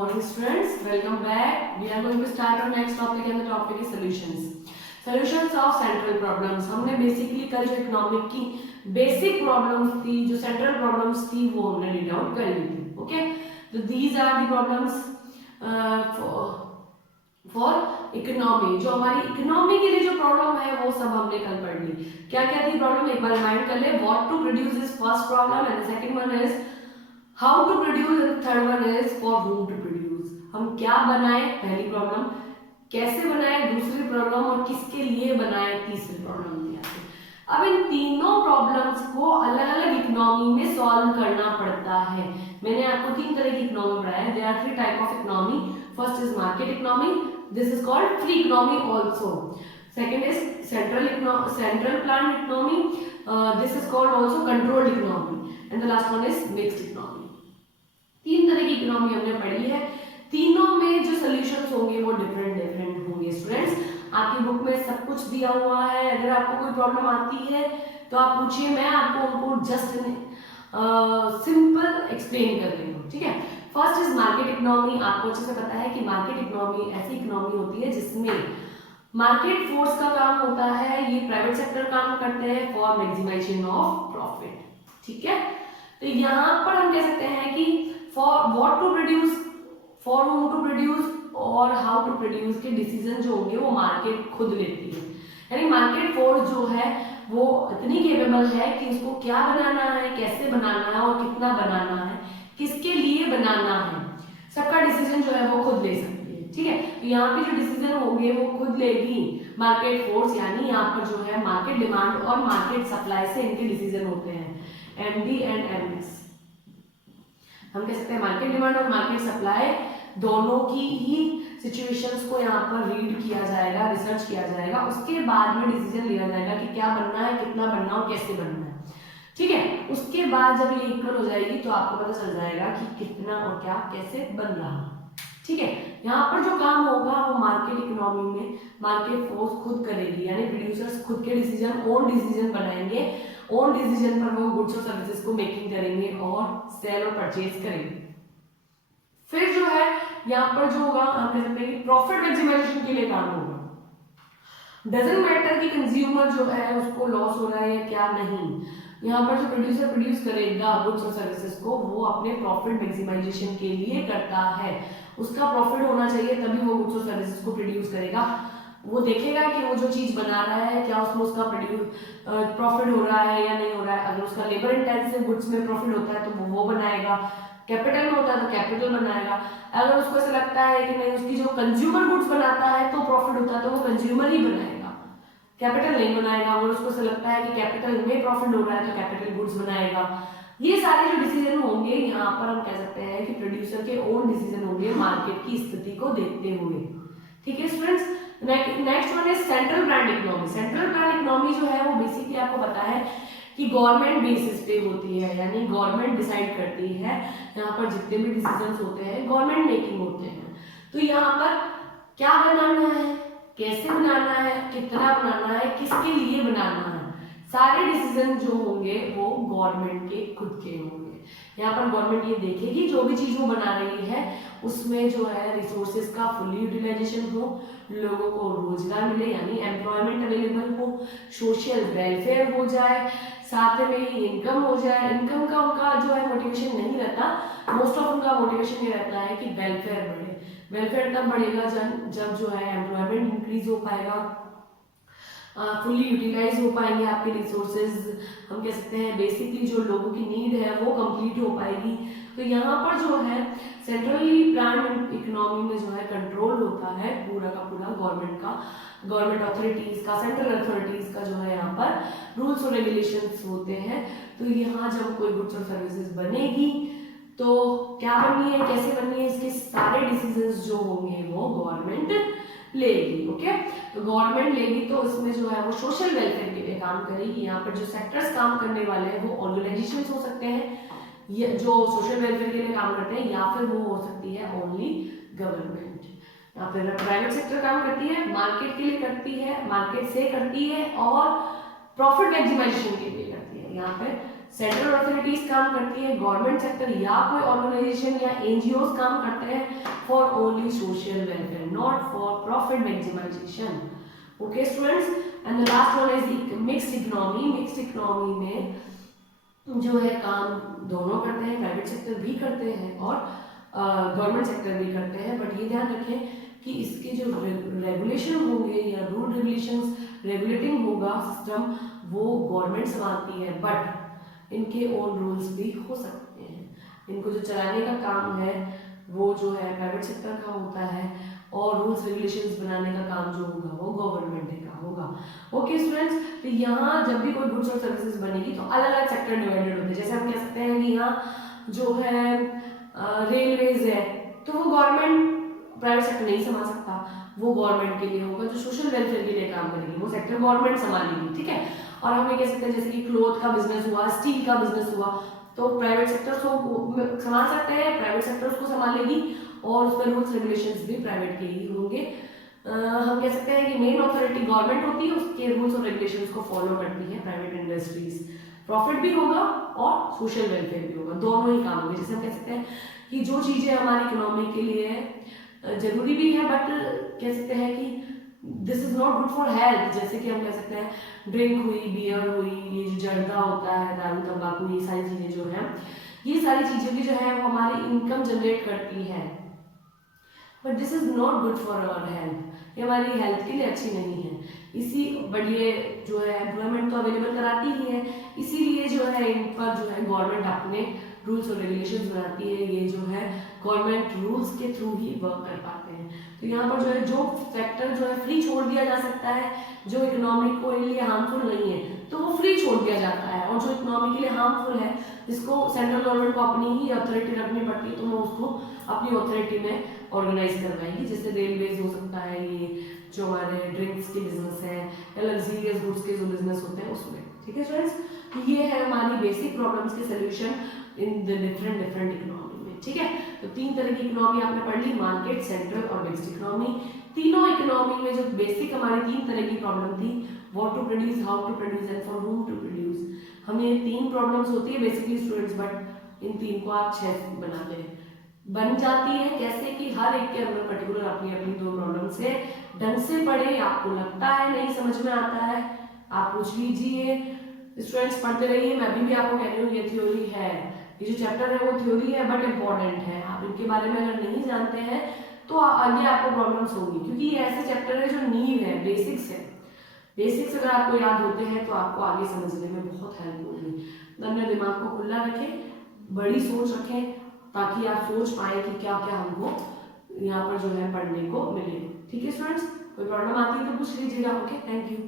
morning students, welcome back. We are going to start our next topic and the topic is solutions. Solutions of central problems. हमने basically कल जो economic की basic problems थी, जो central problems थी, वो हमने read out कर ली थी. Okay, so these are the problems for economy. जो हमारी economy के लिए जो problem है वो सब हमने कल पढ़ ली. क्या क्या थी problem एक बार remind कर ले. What to produce is first problem and the second one is how to produce and third one is for whom to produce. हम क्या बनाए पहली प्रॉब्लम, कैसे बनाए दूसरी प्रॉब्लम और किसके लिए बनाए तीसरी प्रॉब्लम दी आपको. अब इन तीनों प्रॉब्लम्स को अलग अलग इकोनॉमी में सॉल्व करना पड़ता है. मैंने आपको तीन तरह की इकोनॉमी पढ़ाया है. There are three type of economy. First is market economy, this is called free economy also. Second is central plan economy, this is called also controlled economy and the last one is mixed economy. तीन तरह की economy हमने पढ़ी है. तीनों में जो solutions होंगे वो डिफरेंट होंगे. स्टूडेंट्स आपकी बुक में सब कुछ दिया हुआ है. अगर आपको कोई प्रॉब्लम आती है तो आप पूछिए, मैं आपको उनको जस्ट सिंपल एक्सप्लेन कर रही हूँ. ठीक है. First is market economy. आपको अच्छे से पता है कि मार्केट इकोनॉमी ऐसी इकोनॉमी होती है जिसमें मार्केट फोर्स का काम होता है. ये प्राइवेट सेक्टर काम करते हैं फॉर मैक्सिमाइजेशन ऑफ प्रॉफिट. ठीक है. तो यहाँ पर हम कह सकते हैं कि for what to produce, for whom to produce और हाउ टू प्रोड्यूस के डिसीजन जो होंगे वो मार्केट खुद लेती है. यानी मार्केट फोर्स जो है वो इतनी केपेबल है कि उसको क्या बनाना है, कैसे बनाना है और कितना बनाना है, किसके लिए बनाना है, सबका डिसीजन जो है वो खुद ले सकती है. ठीक है. तो यहाँ पे जो डिसीजन होंगे वो खुद लेगी मार्केट फोर्स. यानी यहाँ पर जो है मार्केट डिमांड और मार्केट सप्लाई से इनके डिसीजन होते हैं. एमडी एंड एमएस हम कह सकते हैं मार्केट डिमांड और मार्केट सप्लाई दोनों की ही सिचुएशंस को यहाँ पर रीड किया जाएगा, रिसर्च किया जाएगा. उसके बाद में डिसीजन लिया जाएगा कि क्या बनना है, कितना बनना और कैसे बनना है. ठीक है. उसके बाद जब ये इक्वल हो जाएगी तो आपको पता चल जाएगा कि कितना और क्या कैसे बन रहा है. ठीक है. यहाँ पर जो काम होगा वो मार्केट इकोनॉमी में मार्केट फोर्स खुद करेगी. यानी प्रोड्यूसर्स खुद के डिसीजन, ओन डिसीजन बनाएंगे. ओन डिसीजन पर वो गुड्स और सर्विसेज को मेकिंग करेंगे और सेल और परचेज करेंगे. फिर जो है यहाँ पर जो होगा हम कह सकते हैं कि प्रॉफिट मैक्सिमाइजेशन के लिए काम होगा. डजंट मैटर कि कंज्यूमर जो है उसको लॉस हो रहा है या क्या नहीं. यहाँ पर जो प्रोड्यूसर प्रोड्यूस करेगा गुड्स और सर्विसेज को वो अपने प्रॉफिट मैक्सिमाइजेशन के लिए करता है. उसका प्रॉफिट होना चाहिए तभी वो गुड्स और सर्विसेज को प्रोड्यूस करेगा. वो देखेगा कि वो जो चीज बना रहा है क्या उसमें उसका प्रॉफिट हो रहा है या नहीं हो रहा है. अगर उसका लेबर इंटेंसिव गुड्स में प्रॉफिट होता है तो वो बनाएगा. कैपिटल में होता है तो कैपिटल बनाएगा. अगर उसको ऐसा लगता है कि नहीं उसकी जो कंज्यूमर गुड्स बनाता है तो प्रॉफिट होता है तो वो कंज्यूमर ही बनाएगा, कैपिटल नहीं बनाएगा. अगर उसको ऐसा लगता है कि कैपिटल में प्रॉफिट हो रहा है तो कैपिटल गुड्स बनाएगा. ये सारे जो डिसीजन होंगे यहाँ पर हम कह सकते हैं कि प्रोड्यूसर के ओन डिसीजन होंगे मार्केट की स्थिति को देखते हुए. ठीक है students. Next one is central plan economy. Central plan economy जो है वो बेसिकली आपको पता है कि गवर्नमेंट बेसिस पे होती है. यानी गवर्नमेंट डिसाइड करती है. यहाँ पर जितने भी डिसीजंस होते हैं गवर्नमेंट मेकिंग होते हैं. तो यहाँ पर क्या बनाना है, कैसे बनाना है, कितना बनाना है, किसके लिए बनाना है, सारे डिसीजन जो होंगे वो गवर्नमेंट के खुद के होंगे. यहाँ पर गवर्नमेंट ये देखेगी जो भी चीज वो बना रही है उसमें जो है रिसोर्सेज का फुली यूटिलाइजेशन हो, लोगों को रोजगार मिले यानी एम्प्लॉयमेंट अवेलेबल हो, सोशल वेलफेयर हो जाए, साथ में इनकम हो जाए. इनकम का उनका जो है मोटिवेशन नहीं रहता. मोस्ट ऑफ उनका मोटिवेशन ये रहता है कि वेलफेयर बढ़े. वेलफेयर तब बढ़ेगा जब जो है एम्प्लॉयमेंट इंक्रीज हो पाएगा, फुली यूटिलाइज हो पाएंगे आपके रिसोर्सेज. हम कह सकते हैं बेसिकली जो लोगों की नीड है वो कंप्लीट हो पाएगी. तो यहाँ पर जो है सेंट्रली प्लान इकोनॉमी में जो है कंट्रोल होता है पूरा का पूरा गवर्नमेंट का, गवर्नमेंट अथॉरिटीज का, सेंट्रल अथॉरिटीज का जो है यहाँ पर रूल्स और रेगुलेशंस होते हैं. तो यहाँ जब कोई गुड्स और सर्विसेज बनेगी तो क्या बननी है, कैसे बननी है, इसके सारे डिसीजंस जो होंगे वो गवर्नमेंट लेगी. ओके. तो गवर्नमेंट लेगी तो इसमें जो है वो सोशल वेलफेयर के लिए काम करेगी. यहाँ पर जो सेक्टर्स काम करने वाले हैं वो ऑर्गेनाइजेशंस हो सकते हैं ये जो सोशल वेलफेयर के लिए काम करते हैं, या फिर वो हो सकती है ओनली गवर्नमेंट. यहाँ पर प्राइवेट सेक्टर काम करती है, मार्केट के लिए करती है, मार्केट से करती है और प्रॉफिट मैक्सिमाइजेशन के लिए करती है. यहाँ पे सेंट्रल अथॉरिटीज काम करती है, गवर्नमेंट सेक्टर या कोई ऑर्गेनाइजेशन या एनजीओ काम करते हैं for only social welfare, not for profit maximization. Okay students, and the last one is mixed economy. Mixed economy में जो है काम दोनों करते हैं, प्राइवेट सेक्टर भी करते हैं और गवर्नमेंट सेक्टर भी करते हैं, बट ये ध्यान रखें कि इसके जो रेगुलेशन होंगे या रूल रेगुलेशंस रेगुलेटिंग होगा सिस्टम, वो गवर्नमेंट संभालती है, बट इनके ओन रूल्स भी हो सकते हैं। इनको जो चलाने का काम है वो जो है प्राइवेट सेक्टर का होता है और रूल्स रेगुलेशंस बनाने का काम जो होगा वो गवर्नमेंट का होगा। ओके स्टूडेंट्स, तो यहाँ जब भी कोई गुड्स और सर्विसेज बनेगी तो अलग अलग सेक्टर डिवाइडेड होते हैं। जैसे हम कह सकते हैं कि यहाँ जो है रेलवेज है तो वो गवर्नमेंट प्राइवेट सेक्टर नहीं संभाल सकता, वो गवर्नमेंट के लिए होगा। जो सोशल वेलफेयर के लिए काम करेगी वो सेक्टर गवर्नमेंट संभालेगी, ठीक है। और हम ये कह सकते हैं जैसे कि क्लोथ का बिजनेस हुआ, स्टील का बिजनेस हुआ, तो प्राइवेट सेक्टर संभाल सकते हैं, प्राइवेट सेक्टर उसको संभालेगी और उसमें रूल्स रेगुलेशंस भी प्राइवेट के ही होंगे। हम कह सकते हैं कि मेन अथॉरिटी गवर्नमेंट होती है, उसके रूल्स और रेगुलेशंस को फॉलो करती है प्राइवेट इंडस्ट्रीज। प्रॉफिट भी होगा और सोशल वेलफेयर भी होगा, दोनों ही काम होंगे। जैसे हम कह सकते हैं कि जो चीजें हमारी इकोनॉमी के लिए जरूरी भी है बट कह सकते हैं कि this is not good for health, जैसे कि हम कह सकते हैं ड्रिंक हुई, बियर हुई, ये जो जर्दा होता है, दारू तंबाकू, ये सारी चीजें जो है, ये सारी चीजें भी जो है वो हमारी इनकम जनरेट करती है, but this is not good for our health, ये हमारी हेल्थ के लिए अच्छी नहीं है। इसी बट ये जो है एम्प्लॉयमेंट तो अवेलेबल कराती ही है, इसीलिए जो है इन पर जो है गवर्नमेंट अपने रूल्स और रेगुलेशंस बनाती है, ये जो है गवर्नमेंट रूल्स के थ्रू ही वर्क कर पाते हैं। तो यहाँ पर जो है जो सेक्टर जो है फ्री छोड़ दिया जा सकता है, जो इकोनॉमी को लिए हार्मफुल नहीं है तो वो फ्री छोड़ दिया जाता है, और जो इकोनॉमी के लिए हार्मफुल है जिसको सेंट्रल गवर्नमेंट को अपनी ही अथॉरिटी रखनी पड़ती है तो वो उसको अपनी अथॉरिटी में ऑर्गेनाइज करवाएगी। जैसे रेलवेज हो सकता है, ये जो हमारे ड्रिंक्स के बिजनेस है या लग्जरियस गुड्स के जो बिजनेस होते हैं उसमें, ठीक है स्टूडेंट्स। ये है हमारी बेसिक प्रॉब्लम्स के solution in the different economy में, ठीक है। तो तीन तरह की इकोनॉमी आपने पढ़ ली, मार्केट, सेंट्रल और मिक्स्ड इकोनॉमी। तीनों इकोनॉमी में जो बेसिक हमारी तीन तरह की प्रॉब्लम थी, what to produce, how to produce and for whom to produce, हमें तीन प्रॉब्लम्स होती है बेसिकली स्टूडेंट्स, बट इन तीन को आप 6 बनाते हैं, बन जाती है कैसे कि हर एक के अंदर पर्टिकुलर अपनी अपनी दो प्रॉब्लम से ढंग से पढ़े। आपको लगता है नहीं समझ में आता है आप पूछ लीजिए, स्टूडेंट्स पढ़ते रहिए। मैं भी आपको कह रही हूँ ये थ्योरी है, ये जो चैप्टर है वो थ्योरी है बट इम्पोर्टेंट है। आप इनके बारे में अगर नहीं जानते हैं तो आगे आपको प्रॉब्लम्स होंगी, क्योंकि ये ऐसे चैप्टर है जो नींव है, बेसिक्स है। बेसिक्स अगर आपको याद होते हैं तो आपको आगे समझने में बहुत हेल्प होगी। अपने दिमाग को खुला रखें, बड़ी सोच रखें, ताकि आप सोच पाए कि क्या क्या हमको यहाँ पर जो है पढ़ने को मिले। ठीक है स्टूडेंट्स, कोई प्रॉब्लम आती है तो पूछ लीजिएगा। Okay, thank you.